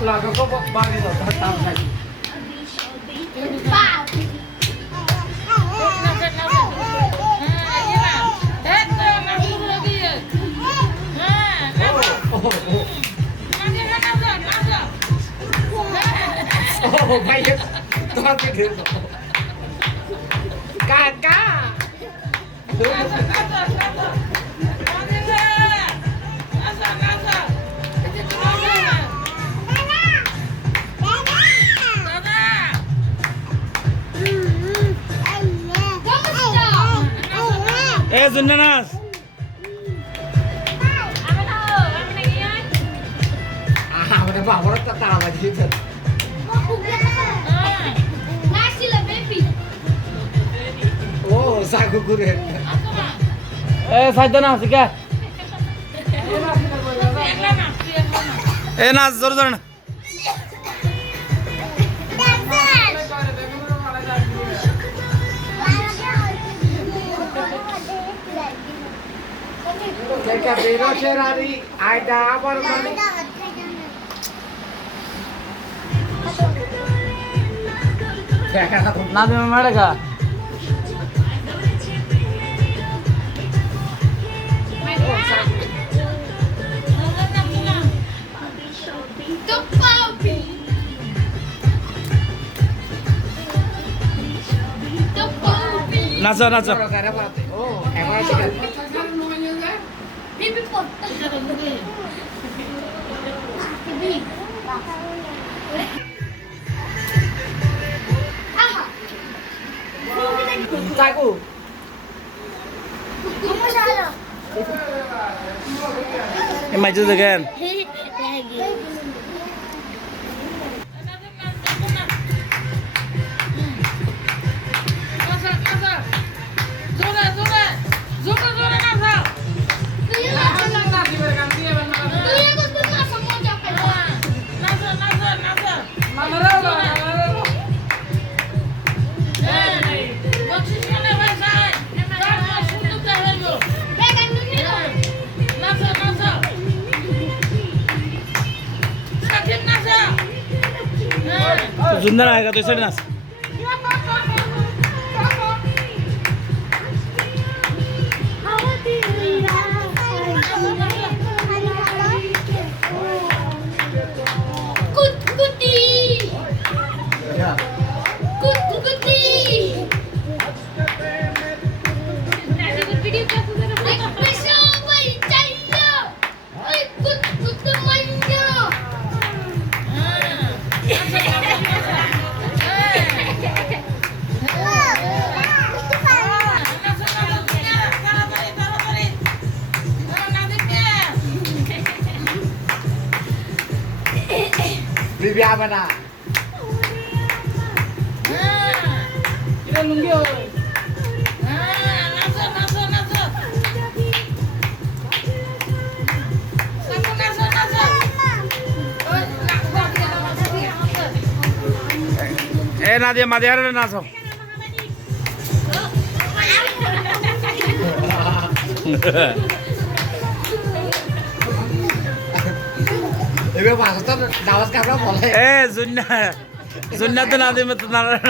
Lagu kok bagi loh, tahu lagi. Oh, baik. Tuhan tidur. Kakak. Zundanas. Mana bawa orang tak tahu lagi tu. Nasi lah baby. Oh, sagu kuret. Sajdana, sikah. Nas, zor zor na. Jika biro cerari, ada apa rumah? Nabi Muhammad ka. Nacho, nacho. Oh, emang sih kan? Baby pot. Baby. Aha. Sagu. Kamu salah. Maju again. Zundan आएगा तो इसे नाच Bibi apa nak? Kita nunggu. Nadia, Madiara naso. Ibu masuk tu dawas kamera boleh. Zunna tu Nadia mah tu nara.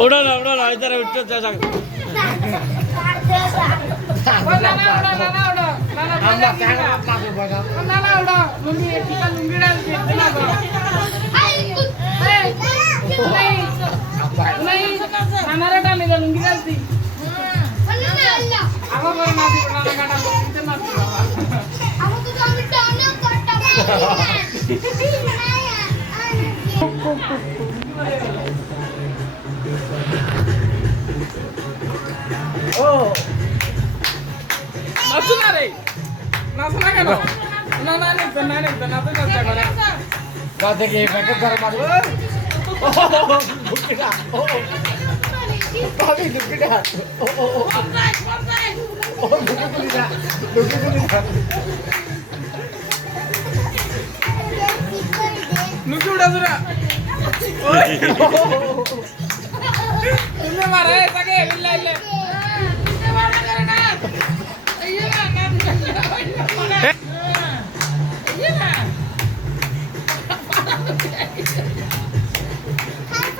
Udah lah, itar udah jasa. Anda jangan apa buat. Oh, nasuna re, nasuna kan? না না নিতে না নিতে না তো চর্চা করে কত থেকে প্যাকেট ধরে মারবো ও দুঃখিটা ও কবি দুঃখিটা ও ও ও ও দুঃখিটা নুকি উড়া জুরা ওই তুমি মারে তাকে বিল্লাইলে তুমি মারা করে না এই না না এই না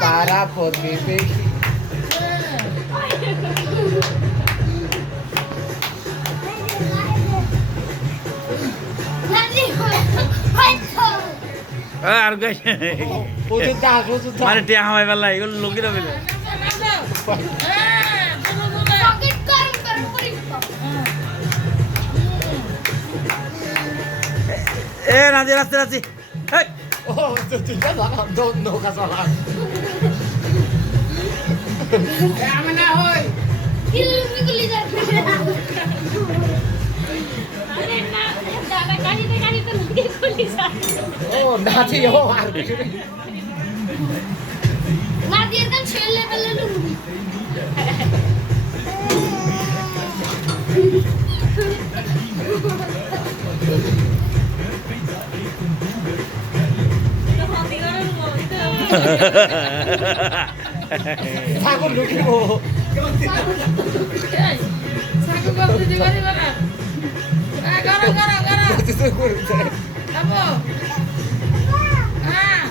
para poder ver Nanti, hancur. আর গাই ওষুধ মানে টিয়া হামাই বেলা এগুলো লোকেরা বেলে Sakit garam perintah. এ রাজি রাস্তে রাজি ও তুই জানো দো কাসালা আমনা হই Ilmu kuliah. Ada nak, dah kali tu lagi kuliah. ও নাচি ও আর কিছু নেই Nanti kan shell level lu. ঠাকুর ঢুকিব সাকু করতে দিবা দিবা না করো করো করো আবো হ্যাঁ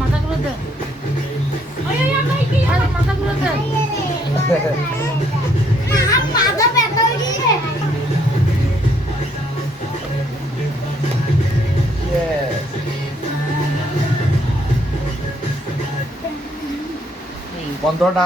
মাথা ঘুরে দে Ayo yang baik ya. মাথা ঘুরে দে Nah, pada betul gini. বন্ধটা